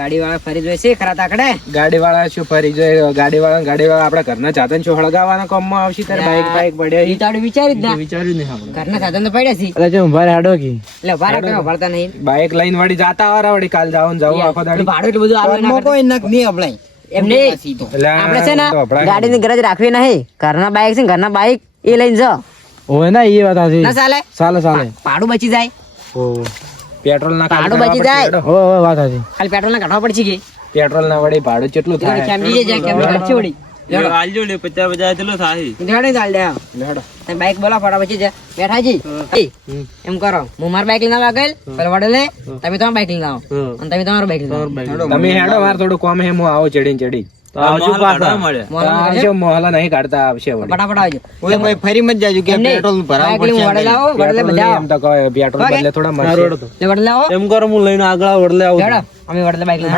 ગાડી વાળા ફરી જોઈ છે ખરા તાકડે? ગાડી વાળા શું ફરી જાય ગાડી વાળા ગાડી વાળા આપણા ઘરના સાધન શું હળગાવવાના કામમાં આવશે? તારે બાઈક બાઈક પડ્યા ઈ વિચાર્યું જ ના. વિચાર્યું નહીં આપણે. ઘરના સાધન તો પડ્યા છે. એટલે જો ભારે હાડો કી? એટલે ઊભા રાખો ભરતા નહીં. બાઈક લઈને વળી જાતા વાળા વળી કાલ જાવ ને જાવ આખો દાડી. ભાડું એટલું બધું આવે ના કોઈ નક નહીં અપલાય એમ નહીં. એટલે આપણે છે ને ગાડી ની ગાડીની ગરજ રાખવી નહીં. ઘરના બાઈક છે ને ઘરના બાઈક એ લઈને જાઓ ઓય ના એ વાત આથી ના ચાલે? ચાલે ચાલે. ભાડું બચી જાય. ઓ પેટ્રોલ ના ભાડું બચી જાય. હો હો વાત આથી ખાલી પેટ્રોલ ના કાઢવા પડશે કે? પેટ્રોલ ના વડે ભાડું કેટલું થાય? કેમજી જાય કેમજી ખર્ચી વળી. આલજો ને પચાસ પચાસ કેટલો થાય. ગાડી ચાલ દે. લેડો. તમે બાઈક બોલા ફટા પછી જા બેઠાજી એમ કરો. હું માર બાઈક લઈને આગળ પેલા વડે લે તમે તમારી બાઈક લઈને આવો. અને તમે તમારું બાઈક લઈને આવો. તમે હેડો માર થોડું કોમ હે હું આવો ચડી ચડી. મોહલા નહીં કાઢતા આવશે ફટાફટ આવજો. ઓય ભાઈ ફરી મત જાજો કે પેટ્રોલ બાઈક એમ તો પેટ્રોલ બદલે થોડા એમ કરો હું લઈને આગળ વડલે આવું અમે લઈને.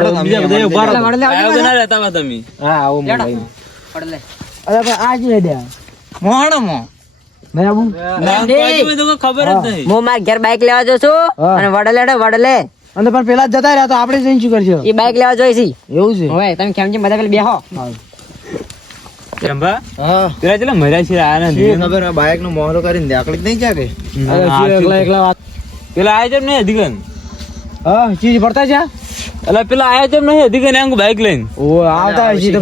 રહેતા તમે. હા આવું. લે. મોહણો મો ખબર જ નહીં. હું મારા ઘેર બાઈક લેવા જઉં છું અને વડલે લેડો વડે લે અને પણ પેલા જતા રહ્યા તો આપણે જઈને શું કરશે? એ બાઈક લેવા જોઈ છી. એવું છે? હવે તમે કેમ છે? બધા પેલા બેહો. ચંબા? હા. તેરા ચલા મર્યા છે આ ખબર આ બાઈકનું મોહરો કરીને દાખલી જ નહીં જાગે અરે ના, શું આ એકલા એકલા વાત? પેલા આયા જેમ નહીં અધિકન હા ચીજ પડતા છે? એટલે પેલા આયા જેમ નહીં અધિકન એમ બાઈક લઈને? ઓ આવતા હશે તો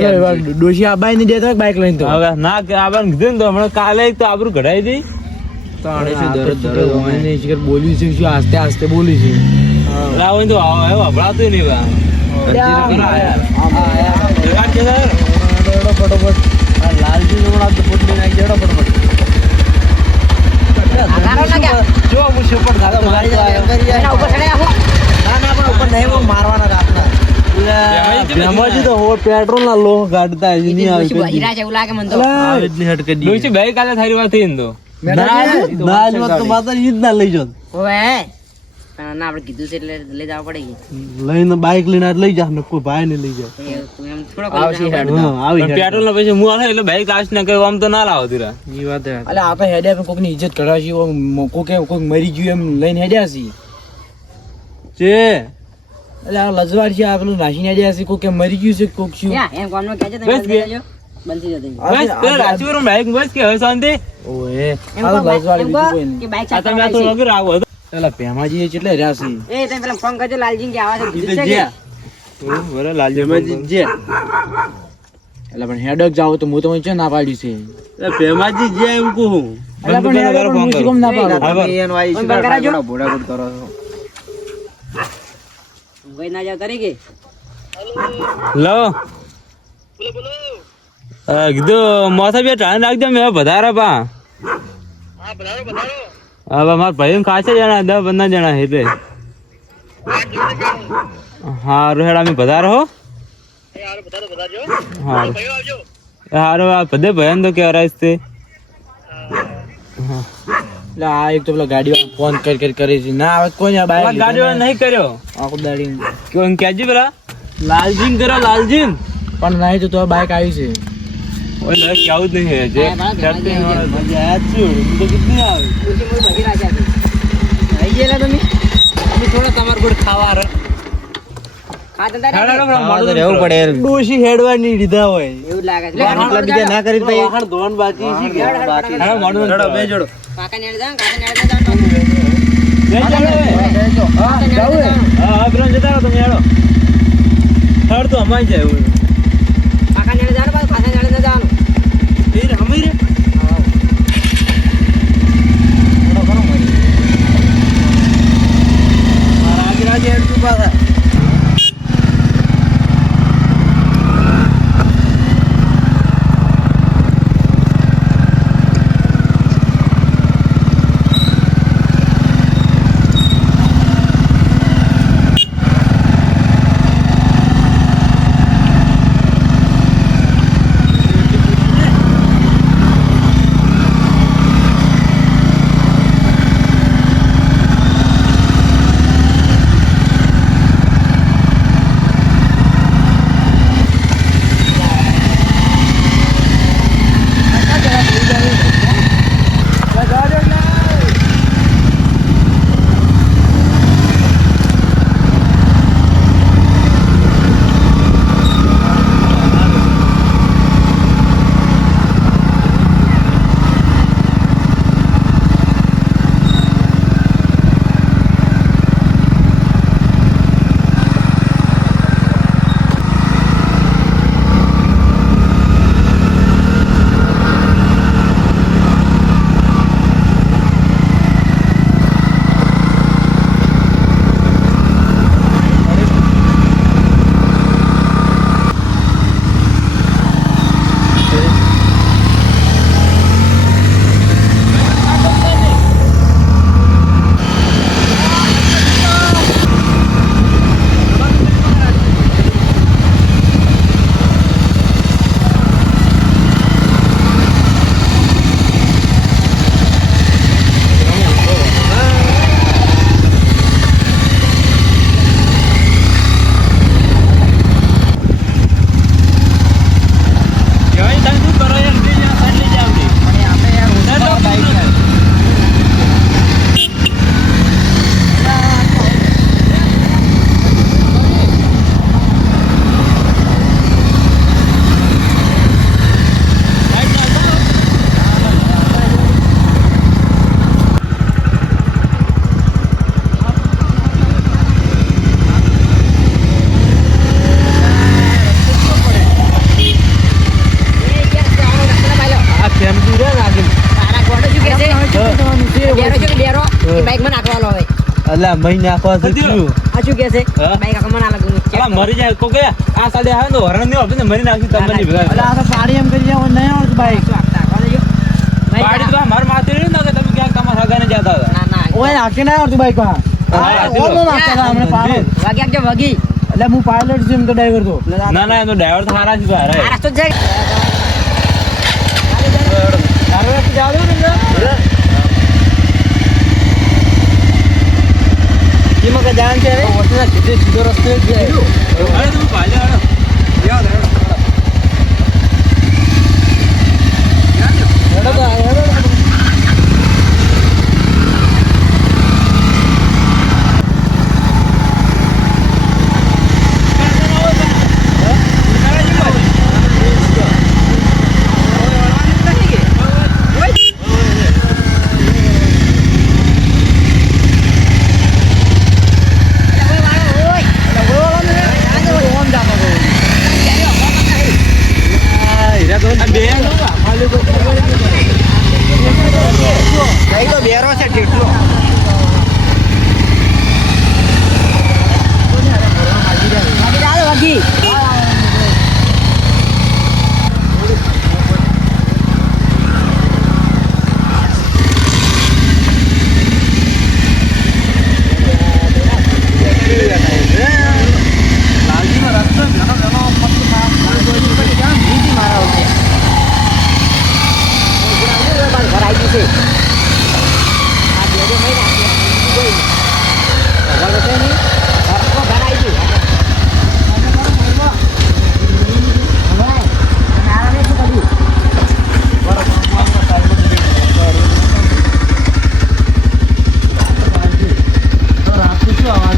ડોશી આબાઈ ની દેતો બાઈક લઈને તો? હવે ના કે આપણને કીધું ને તો હમણાં કાલે એક તો આબરૂ કઢાઈ દી તાણે શું દરદ દરદ હોય. નહીં શિખર બોલ્યું છે શું આસ્તે આસ્તે બોલ્યું છે? આ તો આવો વપરાતું નહીં ફટોફટ લાલજી હમણાં તો પોટલી નાખી દેડો ફટોફટ ના જો હું સુપર ધારો મારી જાય એના ઉપર ના ના પણ ઉપર નહીં હું મારવાના રાતના ભેમાજી તો હો પેટ્રોલ ના લોહ ગાડતા જ ડોશી હીરા છે એવું લાગે મને તો ડોશી ભાઈ કાલે થારી વાત થઈ ને તો લઈ જાત હવે ના ના, આપણે કીધું છે એટલે લઈ જવા પડે કે. લઈને બાઈક લઈને લઈ જા ને કોઈ ભાઈ ને લઈ જાવ એમ થોડો કરી આવી પેટ્રોલ ના પૈસા હું આલે એટલે ભાઈ કાશ ને કહ્યું આમ તો ના લાવો તીરા. ઈ વાત હે અલે હેડ્યા પણ કોકની ઇજ્જત કરવા કોકે કોક મરી ગયું એમ લઈને હેડ્યા છે. છે એટલે આ લજવાડ છે આ પેલું હેડ્યા છે કોકે મરી ગયું છે કોક શું? તમે બંધ બસ પેલા બસ કે હવે શાંતિ? ઓએ એમ આ કહો, તો લજવાડ એમ બીજું કોઈ નહીં કે બાઈક આ તમે તો વગર આવો હતો પેલા ભેમાજી કેટલે રહ્યા છે? એ તમે પેલા ફોન કરજો લાલજી કે આવા છે છે? બરાબર લાલજી જે એટલે પણ હેડક જાવ તો હું તો છે ના પાડી છે? ભેમાજી જે એમ કહું એટલે પણ હેડક ફોન કામ ના પાડું? હા, ફોન બંધ કરાવજો. ભોળાગોળ કરો છો. ઊંઘાઈ ના જાવ તરીકે લો. હા, કીધું મોથા બે ટાણ રાખજો મેં વધારે પા. હા બા મારા ભાઈ ખાસે જણા દસ પંદર જણા એટલે હા રોહેડા અમે બધા રહો. હારું આ બધે ભયન તો કેવરાય તે. એટલે આ એક તો પેલા ગાડી ફોન કરી કરી કરે છે. ના આવે કોઈ બાઈક ગાડીઓ નહીં કર્યો. આખો દાડી કેવું કેજી પેલા? લાલજીન કરો લાલજીન. પણ નહીં તો બાઈક આવી છે. ઓય લે કેવું જ નહીં હે જે હા, બરાબર, કરતે મજા આવી હોય, મજા આ જ છું. હું તો કીધું ને આવે. ખુશી મોય બધી રાજા છે આવી ગયેલા તમે? અમે થોડા તમારા ગોળ ખાવા રે ખાતા હતા હેડો, ને? હેડો, મોડું રહેવું પડે ડોશી હેડવાની લીધા હોય. એવું લાગે છે. આટલા બીજા ના કરી તો વાહણ ધોવાનું બાકી છે કે હેડો મોડું બે જોડો કાકા ને જાવ કાકા ને જાવ બે જોડો કાકા ને જાવ હા હા પેલા જતા તમે હેડો. હેડ તો અમાય જાય અલા મહિના આખો શીખ્યું આ શું કહે છે? ભાઈ બાઈક આખો મને લાગે અલા મરી જાય. કોકે આ સાડે આવે ને તો હરણ નહીં આવતું મરી નાખી તમને નહીં ભેગા. આ તો પાડી એમ કરી જાવ નહીં આવડતું ભાઈ પાડી તો માર માથે રહ્યું ને કે તમે ક્યાંક તમારા હગાને જતા હતા? ના ના ઓય આકે ના આવડતું ભાઈ કા હા, નાખતા હતા હમણાં પાડો. વાગી? એટલે હું પાયલટ છું એમ તો ડ્રાઈવર તો. આ- ના એમ તો ડ્રાઈવર તો હારા છે તો હારા આ જાય જાવ ને એમાં કઈ જાણ છે હવે? સીધો રસ્તો જ જાય તમે પાછળ હાલો. હેડો હેડો તો. આ બે વાગી ચાલો વાગી ઘર આવી ગયું છે આ બે બે મહિના છે, બીજું કોઈ નહીં. ઘર તો છે નહીં. ઘર આખું ઘર આવી ગયું. હમણાં તમે આરામ શું કર્યું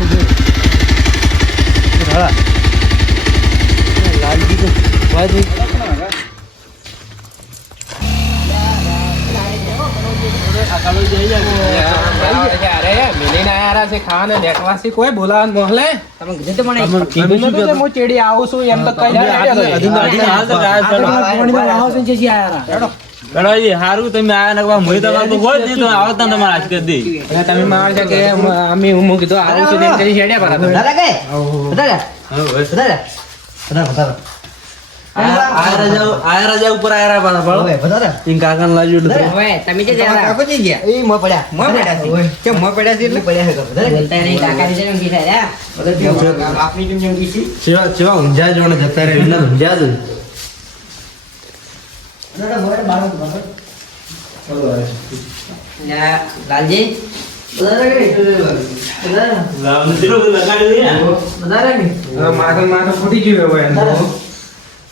અરે મિલીને આયા છે ખાવાને કોઈ બોલાવા મોહલે તમે કીધું તો મને કીધું નતું કે હું ચેડી આવું છું એમ તો કઈ છે આયા હારું તમે આયા ને કોઈ મોહિત હોય જ તો આવતા ને તમારે આજ કરી દઈ. અને તમે માર છે કે અમે હું કીધું આવું છું તેમ કરી છેડ્યા પાછા રાજા- ઉપર આયા રા પાછા, બરાબર? ઈન કાકાને લાગ્યું એટલે તો. હવે તમે જે જરા બોલતા નહીં કાકા ઊંઘી થાય ચેવા ચેવા ઊંઝા જોડે જતા રહે. એમને ઊંઝા જ. લાલજી. માથું માથું ફૂટી ગયું હોય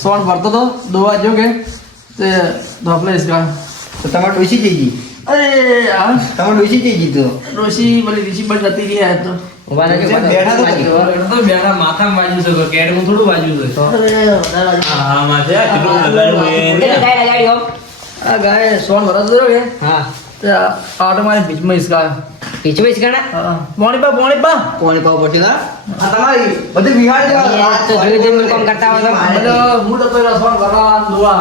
તો. સોન ભરતો તો દોવા જો કે તે ધોપલે ઇસકા તમારે ડોસી જઈ ગઈ અરે આ તમારે ડોસી જઈ ગઈ તો ડોશી બોલી ઋષિ પણ જતી રહી તો બેઠા તો. તો બેડા માથામાં વાજ્યું છે કોઈ કેડમાં થોડું વાજ્યું છે વધારે વાજ્યું. કેટલી ગાય લગાડી હો? આ ગાય સોન ભરતો હતો કે હા તે આટો મારી બીચમાં ઇસકા પીછું પીછું ગણા? પોણી પા પટેલ આ તમારી બધી બિહાર તો જોયું જોયું કામ કરતા હોય તો. હું તો પેલા ભરવા દોવા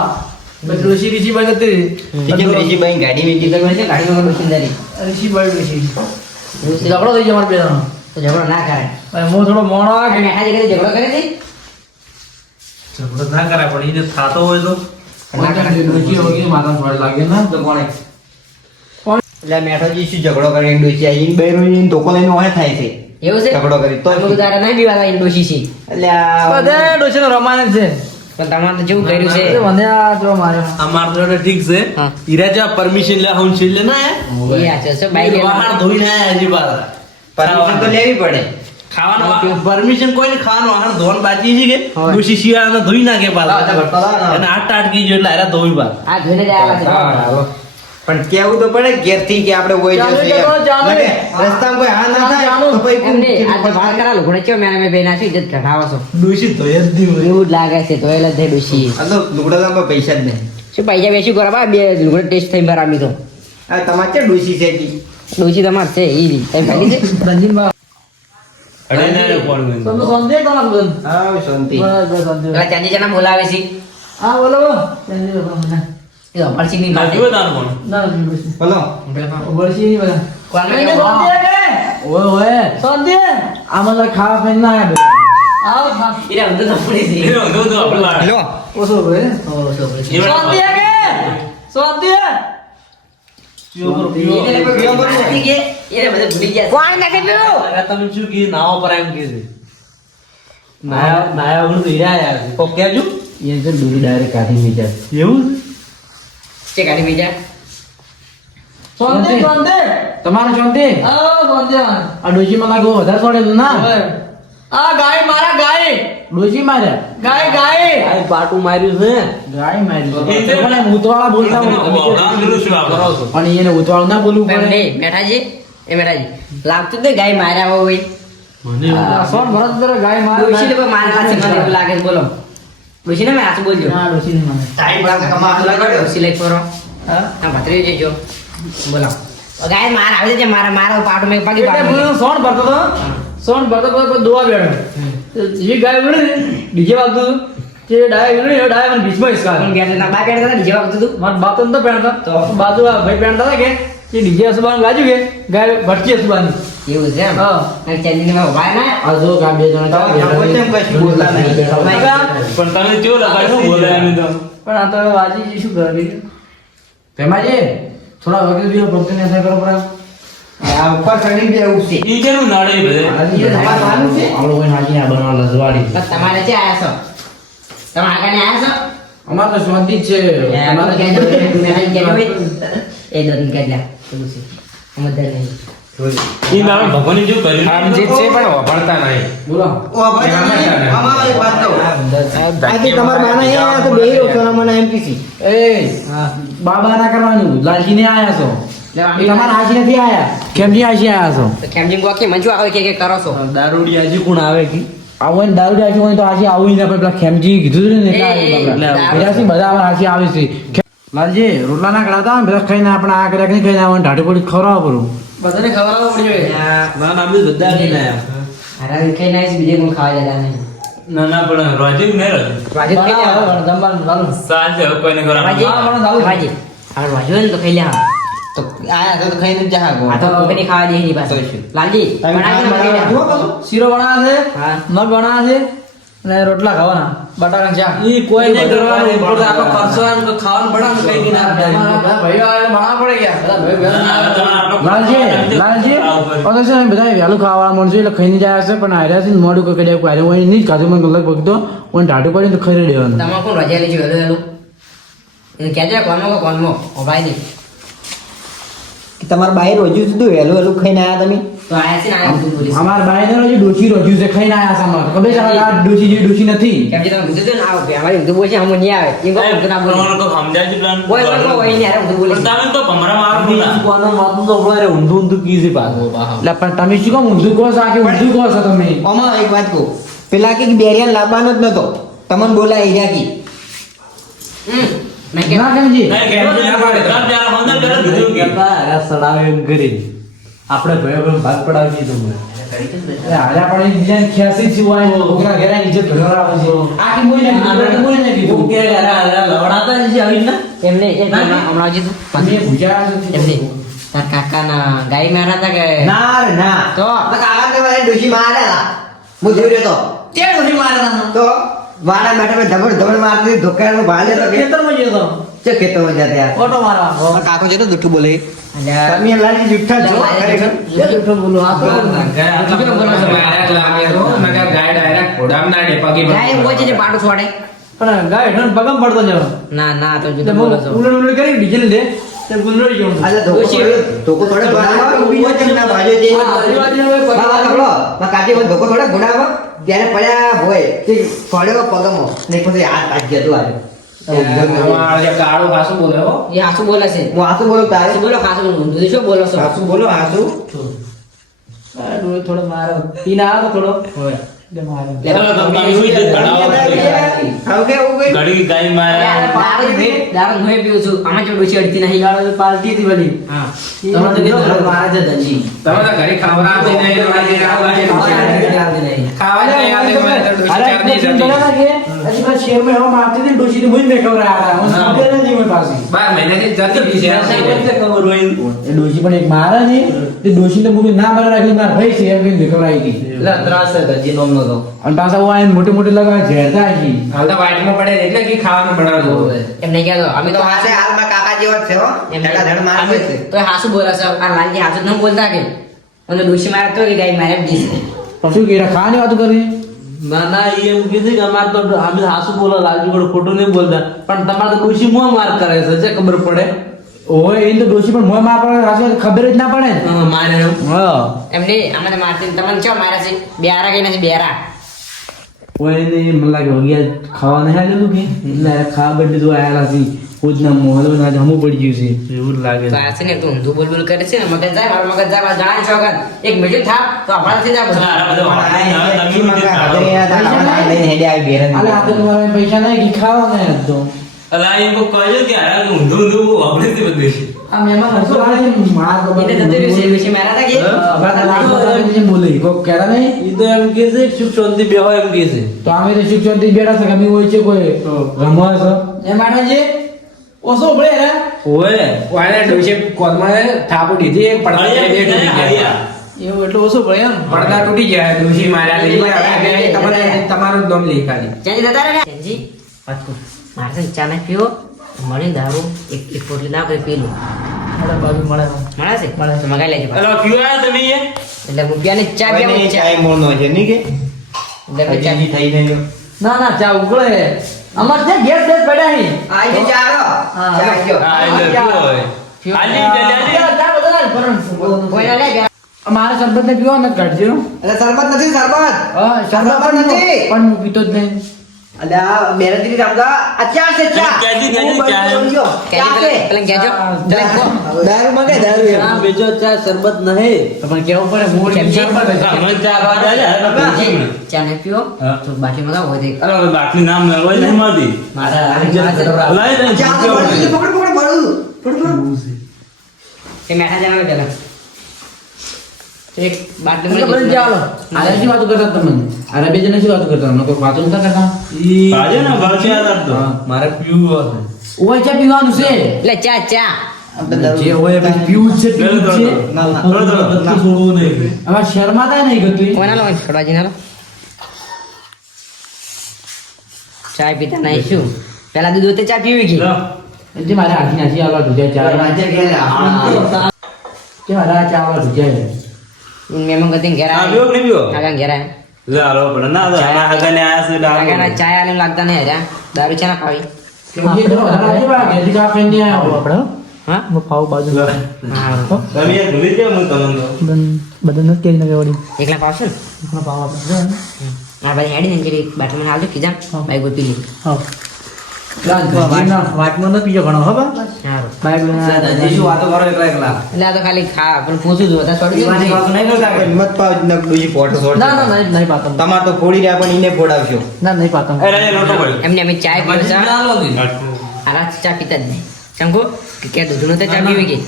પછી ઋષિ ઋષિ ભાઈ ઋષિભાઈ ગાડી વેચી મને ગાડી વગર રોશનદારી. ઋષિ ભાઈ ઋષિ. ઝઘડો થઈ મારા બેનો. ઝઘડો ના કરે હું થોડો મોણો આ અને આજે કદી ઝઘડો કરે છે? ના કરાય પણ એને થતો હોય તો. તો કોણે? એટલે મેઠોજી શું ઝઘડો કરી ડોસી આવીને બૈરો જઈને ધોકો લઈને ઓહે થાય છે. એવું છે? ઝઘડો કરી તો અમે તારા નહીં એની ડોશી છે. એટલે બધા બધા ડોશીનો રમાન છે. પણ તમારે તો જેવું કર્યું છે. મને આ જો મારે. અમાર તો ઠીક છે. ઈરા જા પરમિશન લે હું છેલ્લે ના એ આ છે લઈને- વાહણ ધોઈને આયા હજી પાછા. પરમિશન તો લેવી પડે. ખાવાનું પરમિશન કોઈ ને ખાવાનું આહાર ધોન બાકી છે કે? હોય. શિયાળા ધોઈ નાખે લાવ. એને આટ આટકી જો એટલે હારા ધોઈ બાર આ ધોઈને જ છે. પણ કેવું તો પડે ઘેરથી કે આપણે ઓય જશે રસ્તામાં કોઈ હા ના થાય તો ભાઈ આ કોણ- વાત કરા લુગડે ચો મેં મે બેના છે ઇજ્જત ઘટાવો છો. ડોશી તો એ જ દીવ એવું લાગે છે તો એલા દે ડોશી. આ તો લુગડા લાંબા પૈસા જ નહીં. શું પૈસા બેસી કરા બા? બે લુગડા ટેસ્ટ થઈ બરામી તો આ તમારે છે ડોસી છે કી? ડોશી તમાર છે ઈ તમે ખાલી છે? રંજીન બા અરે ના રે કોણ ગયું તો શાંતિ તો ના બધાને? હા શાંતિ. બસ, બસ, શાંતિ. પેલા ચાંદી જણા બોલાવે છે. હા બોલો ચાંદી રંજીનભાઈ બોલો મને. એ અમરસિંહની ના જોયો તારું પણ ના. બોલો ઉભરસી નહીં બધા. કોણ શાંતિ છે કે? ઓય ઓય શાંતિ છે? આમાં તો ખાવા પીને ના. આવો, હા. ઈરા ઊંધો તો પડી એ ઊંધું ઊંધું આપણે લાવે. લો ઓછો ભાઈ. ઓ છોકરી છે. એ વાત શાંતિ છે કે? કોણ આ તો તો મીજા એવું છે ગાડી બીજા શાંતિ, શાંતિ. તમારે શાંતિ? આવો, શાંતિ છે. આ ડોશીમાં લાગુ વધારે છોડેલું ના. આ ગાય મારા ગાય. ડોજી મારે? ગાય ગાય. આ પાટું માર્યું છે. ગાય માર્યું છે. પણ ઉતવાળા બોલતા પણ એને ઉતવાળું ના બોલવું પડે. મેઠાજી એ મેઠાજી લાગતું તે ગાય માર્યા હોય. મને આ સોન ભરત દર ગાય મારે છે મને લાગે બોલો. ડોશી ને મેં હાથ બોલજો ના ડોશી નહીં મારે ટાઈમ પાસ કમાવા લગાડ્યો ડોશી લઈ ફરો હા? ભાતરી જજો બોલો ગાય માર આવે છે મારા મારા પાટ મેં પગી એટલે હું સોન ભરતો તો સોન ભરતો પછી દોવા બેઠો જે ગાય વિળી ને ડીજે વાગતું. હતું ડાય વિળી ડાય મને બીચમાં હિસકા ગયા ના બા પેડ હતા વાગતો તું? મારા બાપ તો નતો તો? બાજુ ભાઈ પહેરતા હતા કે? એ ડીજે સુબાન ગાજુ કે? ગાય ભટકી હસબાની એવું છે એમ? હા. ચાંદીની માં ઊભા ના અજો કા બે જણા કશું બોલતા નહીં. પણ તમે લગાડ્યું? શું બોલે એમ તો? પણ આ તો વાજી જી શું કરે ભેમાજી થોડા વગર બી ભક્તિને અસર કરો પરા આ ઉપર ચડીને બેવું છે ઈ કેનું નાડે બધે. એ તમારે માનવું છે. આપણો કોઈ હાજી ના બનાવવા લજવાડી. બસ તમારે છે આયા છો? તમે આગળ ને આયા છો? અમાર તો શાંતિ જ છે તમારે તો છે? એ દોન કાઢ લ્યા એવું છે સમજદાર નહીં ઈ મારે ભગવાને જેવું કર્યું આમજીત છે પણ વફળતા નહીં. બોલો. ઓ ભાઈ તમે આમાં એક વાત કહું. આજે તમારા માના અહીંયા આવ્યા તો બેહી રહ્યો મને એમ કીધી એ બાબા ના કરવાનું. લાલજી ને આયા છો તમારા હાજી નથી આયા? કેમજી હાજી આયા છો? કેમજી ગોખી? મંજુ આવે કે કે કરો છો? દારૂડી હજી કોણ આવે કે? આવો ને દારૂ જાશું હોય તો હાજી આવું ના પેલા ખેમજી કીધું ને એટલે બધા હાજી આવે છે. લાલજી રોટલા ના હોય ને બધા ખાઈને આપણે આ કર્યા કે ખાઈને આવવાનું ઢાઢી પડી ખવડાવવા પડું બધાને ખબર પડ્યો મારા નામ ના. ના બધા ખાઈને આવ્યા અરે કઈ ના બીજે કોઈ ખાવા જતા નહીં. ના ના પણ રોજી નહીં રોજી રાજુ ખાઈ બનાવો, જમવાનું ચાલુ. સાંજે કોઈને ઘરે રાજુ પણ મને ચાલુ. રાજુ હા રાજુ ને તો ખાઈ લે તો આયા તો ખાઈને જ જા આ તો કોકની ખાવા દે એની પાસે. લાલજી? શીરો બનાવે છે હા. મગ બનાવે છે. અને રોટલા ખાવાના. બટાકા ચા. ઈ કોઈ નહીં કરવાનું. ઉપર આપણો ખર્ચો તો ખાવાનું પડે ને કઈ ના અમારા બધા ભાઈઓ આવે એટલે પડે ગયા. લાલજી લાલજી. હવે છે બધા વહેલું ખાવા મળશે એટલે ખાઈને જાય હશે પણ આર્યા છે ને મોડું કોઈ કઈ કોઈ આર્યા હોય નહીં ખાધું મને લગભગ તો ઓન ઢાટું પડીને તો ખરી દેવાનું. તમારે કોણ રજા લેજો વહેલું વહેલું? એને કહેજે કોનમાં કો કોનમાં ઓભાઈ દે. તમારા બાઈ રોજુ સુધી વહેલું વહેલું ખાઈને આયા તમે? તો છે ને અમારા બાઈ ને હજી ડોશી રોજ્યું છે ખાઈને આયા છે અમારે ખબર આ ડોશી જેવી ડોશી નથી કેમ કે તમે ગુજરાતી ના આવો કે અમારે હિન્દુ બોલશે હમ નહીં આવે એમ કહો ઊંધું ના બોલે સમજાય છે પ્લાન કોઈ કોઈ કોઈ નહીં અરે હિન્દુ બોલીશ તમે તો ભમરા મારો કોનો માતું તો આપણે હિન્દુ ઊંધું કીધી પાછો એટલે પણ તમે શું કહો ઊંધું કહો છો કે ઊંધું કહો છો તમે આમાં એક વાત કહો પેલા કે બેરિયાન લાવવાનો જ નતો તમને બોલા એરિયા કી હમ મેં કે ના કેમજી નહીં કે ના પાડે ત્રણ ચાર હોંદર પેલા કીધું કે સડાવે એમ કરી આપણે ભયો ભયો ભાગ પડાવી તમને હાલ્યા પણ બીજાને ખ્યાસી જ હોય ઘેરા ઇજ્જત ભરાવે છે. આખી બોઈ ને કીધું બોઈ ને કીધું કે લવડાતા છે આવી ના? એમને એ હમણાં હજી તું તમે ભૂજાયા એમને તાર ગાય મારા હતા કે? ના ના. તો? કાકા ને ડોશી માર્યા હું જોઈ રહ્યો તો તે નથી મારે તો? વાડા બેઠા મેં ધબડ ધબડ મારતી ધોકાનો ભાલે તો ખેતરમાં ગયો તો ચે ખેતરમાં જતા યાર ઓટો મારવા કાકો છે તો જુઠ્ઠું બોલે તમે લાલી જુઠ્ઠા છો ખરેખર તે જૂઠું બોલું આ તો ગાય એમ બોચે છે પાટું છોડે પણ ગાય હેઠળ પગમ પડતો જવાનો ના ના તો જુદું બોલો કરી તે ગયો આજે ધોકો થોડો- ધોકો થોડો ભાજો જે ધોકો થોડો ગુનાવા ત્યારે પડ્યા હોય તે પડ્યો પગમો ને પછી હાથ કાઢી જતો આજે આ જે કાળો હાસુ બોલે હો એ હાસુ બોલે છે હું આસુ બોલું તારે બોલો હાસુ બોલો શું બોલો છો હાસુ બોલો હાસુ આ થોડો મારો પીના આવે થોડો એટલે ઘડી ગાય મારે દારૂ હું પીવું છું આમાં જો ડોસી અડતી નહીં ગાળો પાલતી હતી બધી હા તમે તો કીધું મારે છે ધનજી તમે તો ઘરે ખવડાવતી નહીં, તમારે જે ખાવાનું છે. ખાવાનું નહીં આવતી, તમારે તો ડોશી ચાર દી જતી. બાર મહિનાથી જતી રહી છે. ખબર હોય એ ડોશી પણ એક મારે છે. તે ડોશી તો મૂકી ના મારે રાખી મારા ભાઈ છે એમ કહીને નીકળાઈ ગઈ. એટલે ત્રાસ છે ધનજી નોમનો તો. અને પાછા હું આઈને મોટી મોટી લગાવે ઝેરતા આવી હાલ તો વાઈટમાં પડે એટલે કે ખાવાનું બનાવજો એમ નહીં કહેતો. અમે તો તો હાસે હાલમાં કાકા જેવો જ છે હો. એમ ધડા મારે છે. તો હાસુ બોલે છે. આ લાલજી હાસુ ન બોલતા કે. મને ડોસી મારે તો કે ગાય મારે દીશે શું કીધા ખાવાની વાત કરી? ના ના એ એમ કીધું કે અમારે તો અમે હાસુ બોલો લાગ્યું જોડે ખોટું નહીં બોલતા. પણ તમારે તો ડોશી મોં માર કરે છે જે ખબર પડે? ઓય એ તો ડોશી પણ મોં માર પડે રાશિ ખબર જ ના પડે હા, મારે. એમ. હા. એમ નહીં અમને મારતી તમને ચો મારે છે? બેરા કઈ નથી બેરા ઓય ને મને લાગે વગિયા ખાવા નહીં આવેલું કે? એટલે આ ખાવા બદલે તો આયા રાશિ ખુદના મોહલો ના હમું પડી ગયું છે. એવું જ લાગે આ છે ને તું ઊંધું બોલ બોલ કરે છે ને મગજ જાય મારું મગજ જાય જાણ છો એક મિનિટ થાપ તો આપણાથી જાય બધું. આ બધો પણ આ જે હતા, આપણે આ તો તમારે પૈસા નહીં કે ખાવા નહીં તો. અલા કોઈ કહ્યું કે હારા ઊંધું ઊંધું વાપરે બધું. આ મહેમાન હસુ આવે માર તો એને જતું રહ્યું છે ડોસી મારા હતા કે? હવે તો જે બોલે કોક કહેતા નહીં? ઈ તો એમ કે છે સુખ શાંતિ બેહો એમ કે છે. તો અમે તો શિક્ષણથી બેઠા છે કે હોય છે કોઈ રમવા છે. એ માતાજી ઓછો ભળે રે ઓય વાયને ડોશી કોદમાં થાપો દીધી, એક પડદા બે બે તૂટી ગયા. એવું એટલે ઓછો ભળે એમ. પડદા તૂટી ગયા ડોશી માર્યા લઈ તમારે નામ લઈ ખાલી ચેન્જ જતા ચેન્જી વાત મારે ચા પીવો. મળી દારૂ એક એક પોટલી ના કરી પી લો મળે બાજુ મળે. મળે છે? તો મગાઈ લેજો. પીવા તમે એટલે રૂપિયાની ચા હવે ચા ચાય છે, નહીં કે? એટલે ચા. થઈ નહીં. ના ના ચા ઉકળે. અમાર ત્યાં ગેસ ગેસ પડ્યા હી આઈ ચા. હા, આઈ આલી. જલ્દી ચા. બધા કોઈ લે મારે શરબત ને પીવા કાઢજો એટલે શરબત નથી શરબત? હા શરબત નથી. પણ હું પીતો જ નહીં. અલે આ બેરનથી રમતા આ ચા છે ચા ક્યાંથી હું ચા? ચા છે. પેલા- પેલા કહો. દારૂ મંગે દારૂ એમ. ચા બેચો ચા શરબત નહીં તો પણ કેવું પડે મૂળ? શરબત. અમે ચા બાદ પૂછ્યું. ચા પીવો હા. તો બાટલી મગાવો હોય. અલા હવે બાટલી નામ ન હોય નહીં મારા મારા- ચા તો બળી ગઈ. પકડ પકડ બળું. પકડ પકડ. એ મેઠા જણાવે પેલા એક બાટલી. બધી ચાલો આરે શું વાતો કરતા તમે આરે બે જણા શું વાતો કરતા તમે કોઈ વાતો નતા કરતા ઈ બાજુ ને બાજુ યાદ મારે પીવું હશે ઓય ચા પીવાનું છે એટલે ચા ચા જે હોય પછી પીવું છે પીવું છે ના, ના. થોડો થોડો બધું છોડવું નહીં હવે શર્માતા નહીં ગતું કોઈ ના લો ખડવાજી ના લો ચા પીતા નહીં શું પેલા દૂધ તે ચા પીવી ગઈ એટલે મારે હાથી નાસી આવવા ઢુજાય ચા કે મારે ચા આવવા ઢુજાય મેમન ગતિંગ ઘેર આ આવ્યા. કે નહીં આગા ઘેર આવ્યા. લે હાલો પડે ના તો આના હગાને આયા છે એટલે આગળના હાલો. ચાય આલે એમ લાગતા નહીં હર્યા. દારૂ ચા ના હા. હું પાવ હારું. હું? એકલા પાવશો ને? આ ભાઈ હેડી ને બાટલી મને આવજો કીધા બાઈક ઉપર પી લી હા ધનજીના વાટમાં ન પીજો ઘણો ખબર સારું. બાઈક શું વાતો કરો એકલા એકલા. એટલે આ તો ખાલી ખા પણ પૂછું છું બધા છોડી દો ને. હિંમત પાવ બીજી ફોટો ફોટો. ના ના નહીં નહીં પાતમ તમારે તો ફોડી રહ્યા પણ એને ફોડાવશો. ના નહીં પડ્યો. એમને અમે ચાય આરા ચા પીતા જ નહીં. શંકુ કે કે દૂધનું તો ચા પીવી ગઈ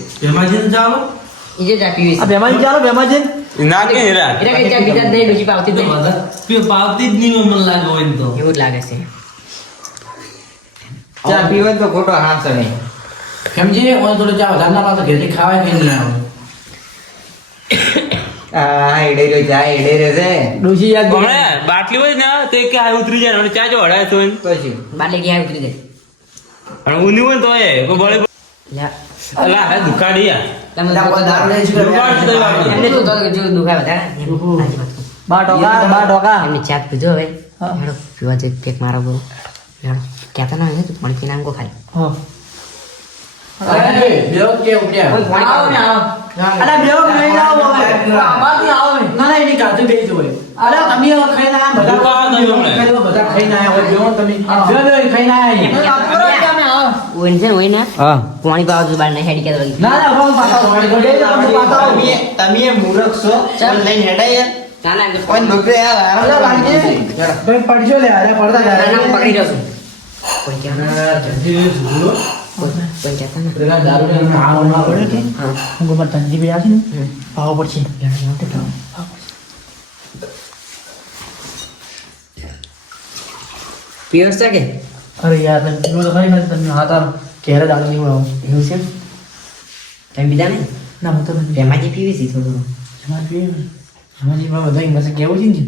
ઈ જે ચા પીવી છે. બેમાજી ચાલો બેમાજી ના કે હેરા એટલે કઈ ચા પીતા જ નહીં ડોશી પાવતી જ નહીં. પાવતી જ નહીં મને લાગે હોય તો. એવું લાગે છે. ચા પીવે તો ખોટો હાથ નહીં સમજી ઓય થોડો ચા વધારે ના પાતો ઘેરથી ખાવાય નહીં ના આ એડે રહ્યો ચા એડે રહ્યો છે. ડોશી યાદ કરી. બાટલી હોય ને તે કે આ ઉતરી જાય અને ચા જો હડાય તો પછી? બાટલી ક્યાં ઉતરી જાય? અને ઊની હોય તો એ કોઈ બળે લ્યા. અલા હે દુકાડી યાર તમે દારૂ લઈને શું દુખાડ છે તો આપણે. એમને તો તો જો દુખાય વધારે. એમ. સાચી બા ટોકા બા ટોકા. એમને ચા પીધો હવે. હેડો પીવા જે કેક મારો બહુ. હેડો. કહેતા ના હોય પાણી પીને આંગો ખાલી. હા. પાણી પાવા જો બાર નહીં હેડી કે તમે મૂર્ખ છો. લઈને હેડાય ના ના કોઈ નોકરી પડશો લે પડતા પકડી જશું પિયર છે કે અરે યાર તમે પીવો તો નથી તમે હા તાર ક્યારે દારૂ નહીં એવું છે તમે બીજા નહીં ના હું તો એમાં જે પીવી છે થોડું એમાં ને એમાં બધા કેવું છે ને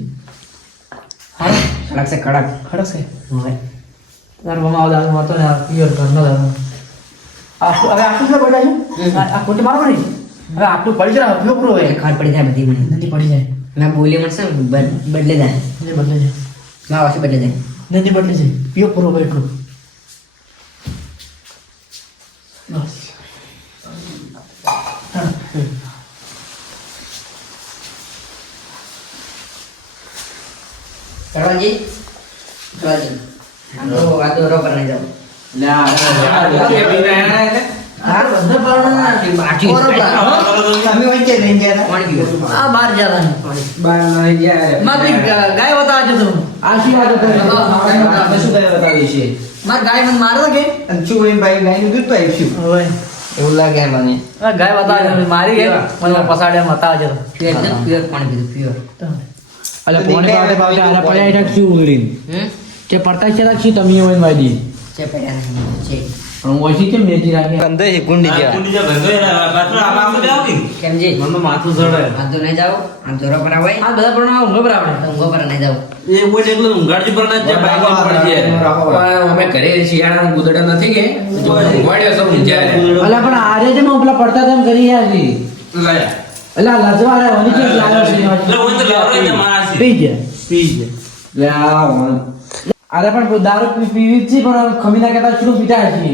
હા કડક છે કડક ખડક છે મમ્મા દારૂ હતો ને પિયર ઘરનો દારૂ હવે આટલું શું પડી છે આ- ખોટી મારો નહીં હવે આટલું પડી જાય આટલું પૂરો હોય ખાટ પડી જાય બધી નથી પડી જાય મેં બોલી મળશે ને બદ- બદલે જાય નથી બદલે જાય ના વાસી બદલે જાય નથી બદલે છે પીઓ પૂરો હોય એટલું બસ કરવાજી આ તો આ તો બરોબર નહીં જાવ આ બધા પાડવાના. બાકી તમે વચ્ચે લઈને ગયા હતા પીવું આ બાર જવાનું મારી ગાય બતાવજો તું આશીર્વાદ મારી ગાય મને મારે કે અને શું ભાઈ ગાયનું દૂધ હવે એવું લાગે મને ગાય બતાવજો મારી ગઈ મને પસાડ્યા બતાવજો પ્યોર પાણી પીધું પ્યોર અલે પોણી પાવડે પાવડે આને પડ્યા હેઠળ શું ઉલડીન હમ કે પડતા છે રાખી તમે હોય મારી છે પડ્યા છે. પણ ઓછી કેમ મેજી રાખી? ગંધો છે કુંડી આવી. કેમ જી મને માથું ચડે આ તો નહીં જાવ આ જોરો પર આવે આ બધા પણ ઊંઘો પર આવે ઊંઘો પર નહીં જાવ એ કોઈ એકલો ઊંઘાડી પર ના જ બાઈક પર પડી જાય. અમે ઘરે શિયાળાના ગુદડા નથી કે? જો ઊંઘવાડ્યો સૌ ઊંઝાય. અલા પણ આરે છે મેં પેલા પડતા તેમ કરી છે લાયા. અલા લાજવા રે ઓની કે લાવ્યો છે? એટલે હું તો લેવડાવી મારા છે. પી ગયા. પી જાય. લે આ વન. અરે પણ દારૂ પી પીવી જ છે પણ ખમી ના કહેતા શું પીતા છે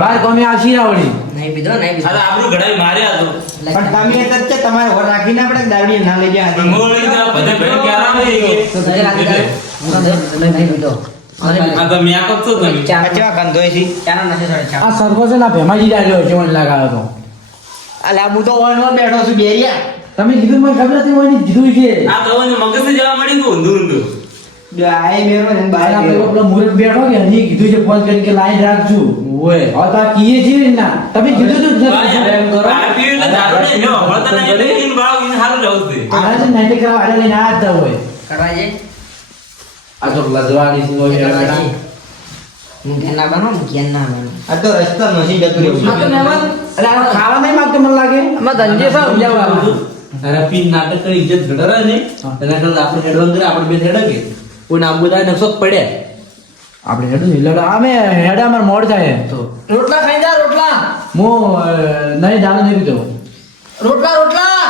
બાર કોમે આશી રાવડી નહીં પીધો નહીં આ તો પીધો આપણું ઘડાઈ માર્યા તો. પણ તમે એ તત્તે તમારે ઓર રાખીને આપણે દારૂડિયા ના લઈ ગયા પણ મોં લઈ ગયા, બધે ભેળ કે આરામ ગઈ. તો ઘરે રાખી દે. હું નહીં પીધો. આ તો જ છો તમે. ચા ગંધો છે. ચાનો નથી થોડો ચા આ છે ના ભેમાજી ડાલ્યો છે મને લાગાયો તો. અલા હું તો ઓનમાં બેઠો છું બેરિયા. તમે કીધું મને ખબર હતી મને કીધું છે. આ તો હવે મગજથી જવા મળી ગયું ઊંધું ઊંધું. બેઠો કે હજી કીધું છે ફોન કરીને કે લાઈન રાખજો. ઓય. હવે તો કીએ છીએ ના તમે કીધું તું જ કરો. આ પીવું એટલે દારૂ નહીં, જો હળદર નહીં એટલે ઈન ભાવ ઈન હારું રહેવું છે. આના છે નાટક કરવા આને લઈને આ જ હોય. કરવા આ તો લજવાની છે. ઓય કરવા જઈ ના બનો હું ના બનો આ તો રસ્તા નથી જતું રહ્યું આ તો મહેમાન અરે ખાવા નહીં માંગતો મને લાગે. આમાં ધંધે છે સમજાવવા અરે પીન નાટક કરી ઇજ્જત ઘટાડે ને. એના કરતા આપણે હેડવાનું કરે આપણે બે હેડે કે કોઈ નામ બધા નકશો પડ્યા આપણે હેડું નહીં લડા અમે હેડા અમાર મોડ થાય. તો રોટલા ખાઈ જા રોટલા. હું નહીં દાળ નહીં પીતો. રોટલા રોટલા.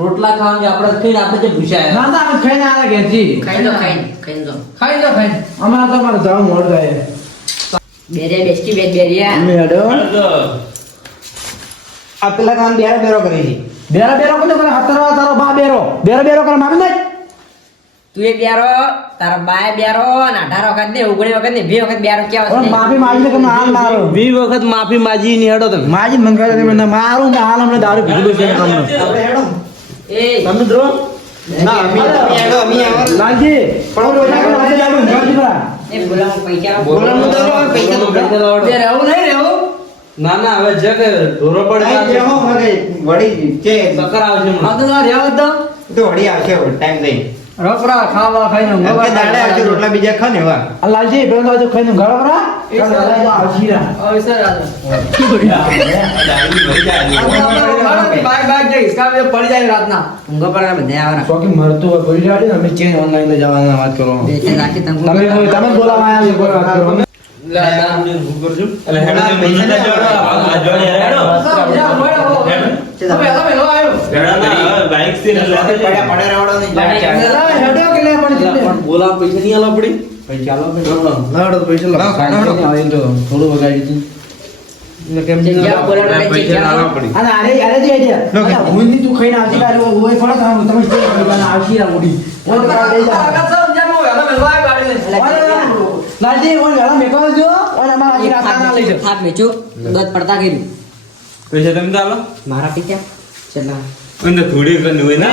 રોટલા ખાવાનું આપણે ખાઈને આપણે જે ભૂસાય ના ના અમે ખાઈને આવ્યા ઘેરથી. ખાઈ લો ખાઈ ખાઈ લો. ખાઈ લો ખાઈ. અમારે તો અમારે જવા મોડ થાય. બેરે બેસ્ટી બેટ બેરિયા. અમે હેડો. આ પેલા કામ બેરા બેરો કરી છે બેરો બેરો કોને કરે? હતરવા તારો બા બેરો. બેરા બેરો કરે? મામી નહીં તું એ બ્યારો તારા બાય બ્યારો અને અઢાર વખત ને ઓગણી વખત ને બે વખત બ્યારો કેવા માફી માગી લે કે હાલ મારો. વી વખત માફી માજી ની હેડો તમે. માજી મંગાવે તમે મારું ને હાલ હમણાં દારૂ પીધું છે તમને. એ. તમે દ્રો ના અમે તમે હેડો અમે આવો લાલજી પણ રોજા કે દારૂ ગાડી પર એ બોલાવો પૈસા બોલવાનું તો પૈસા તો બે રહેવું નહીં રહેવું ના ના હવે જગ ઢોરો પડે આવશે તો તો વળી આવશે ટાઈમ લઈ રોકડા ખાવા ખાઈને કે દાડે આજે રોટલા બીજા ખા ને આ લાલજી પેલો તો આજે ખાઈને ગાળો પરા સર આ દારૂ ભરી જાય. બાય બાય જઈશ કામ એ પડી જાય રાતના ઊંઘો પર બધા આવરા શોકી મરતું હોય અમે ચેન ઓનલાઈન લઈ જવાના વાત કરો તમે તમે તમે બોલાવા આવ્યા છો વાત કરો લે, આ દારૂ કરજો. એટલે હેડો તે બોલને આ જોડે હેડો. તમે તમે લો આવ્યો હેડો ના, હવે બાઈકથી ને લેતા પડ્યા જાય. પડે રહેવાડો નહીં પડે. હેડો કે લે પણ પણ બોલાવા પૈસા નહીં આલવા પડી પૈસા લો પૈસા થોડું વગાડી દીધું કેમ છે, જ્યાં આલવા પડી અને અરે અરે જે જે અરે તું ખાઈને આવતી કાલે ઓય ફળો તમે તમે સ્ટેજ પર આવશીરા મોડી ઓય તો કાલે લઈ જાઓ. આગળ જેમ હોય હવે મેલવા ગાડી લઈને. અરે, વેલા મેકો જો ઓન અમાર આજે રાસ્તા લઈ જાઓ થાક વેચું દોત પડતા કર્યું પૈસા તમે ચાલો મારા પીત્યા છેલ્લા અંદર થોડી ઘણી હોય ના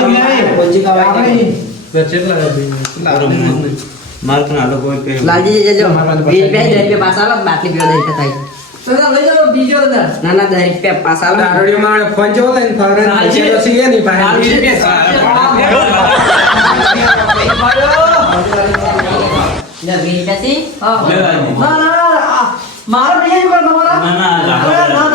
મારે તો આલો કોઈ કે લાલજી જજો પાસે વીસ રૂપિયા દસ પાસ આલો બાકી પીવા દે થાય સદા લઈ જાવ બીજો અંદર ના ના દસ પે પાસ આલો દારૂડિયો માં ફોન જો લઈને ફરે છે પછી પછી ની નહીં હા આ, મારા પૈસા કરવા તમારા ના, ના, ના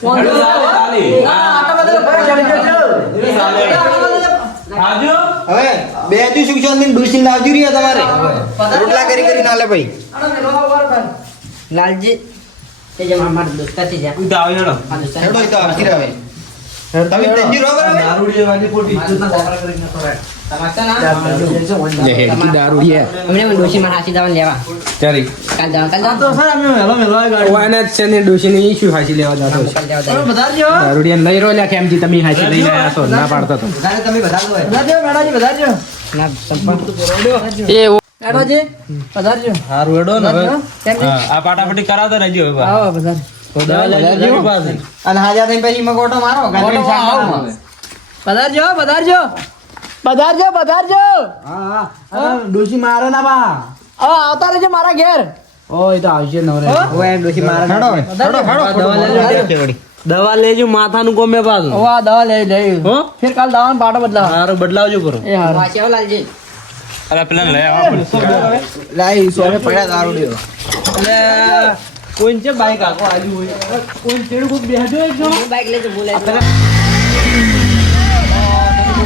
કોણ ચાલે ચાલે આટલા બધા આવજો હવે બે હજુ શિક્ષણ દિન ડુસી લાવજો રહ્યા તમારે. રોટલા કરી કરી નાલે ભાઈ. લાલજી તે જે મારા દોસ્તા થી જા. ઉતા આવ્યો હેડો. હેડો તો આખી રહે તમે તેજી રોબર દારૂડી વાળી પોટી. ઇજ્જત ના કરી ન કરાય અમને ડોશી માં હાસી જવાનું લેવા કાલ જવા કાલ તો સર અમે વહેલો મેળવા ગાડી કાલ જવા તમે બધા જ જો. બધાને તમે બધા લો બધા જો, મેડાજી, બધા જો. ના સંપર્ક મેડાજી, બધા જો. હારું હેડો ને હવે. બધા જ જો. કેમ છે? હા, આ પાટાપટ્ટી કરાવતા રહેજો હવે. આવો બધા. અને હાજર થઈને પછી મગોટો મારો પધારજો શાક પધારજો જ જો, બધા જ જો. બધા જ જો, બધા જ જો. હા. હા ડોશી મારે ના બા. હા આવતા રહેજો મારા ઘેર. ઓ એ તો આવશે નવરે. ઓ એ ડોશી મારે હેડો. હેડો હેડો દવા લેજો. દવા લેજો. માથાનું કોમે પાછું. ઓ આ દવા લઈ લઈ. હો? ફિર કાલ દવાનો પાટો બદલાવ. હારો બદલાવજો કરો એ હારો. વાચ્યો લાલજી. અરે પેલા લઈ આવો. લાઈ સોરે પડ્યા લ્યો અલે, કોઈને છે બાઈક આખો આજુ હોય? કોઈ ચેડું કોક બેહજો એક જો બાઈક લેજો બોલાય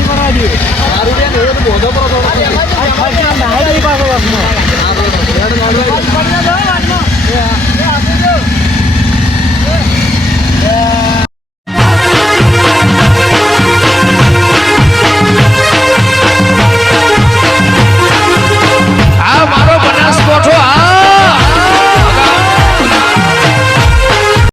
પાણી ભરાજી મારું બેન હવે તો બોધો પર તો ખર્ચા નાહી દઈ પાછો વાતનો પડી ના જવા વાતનો એ આપણે જો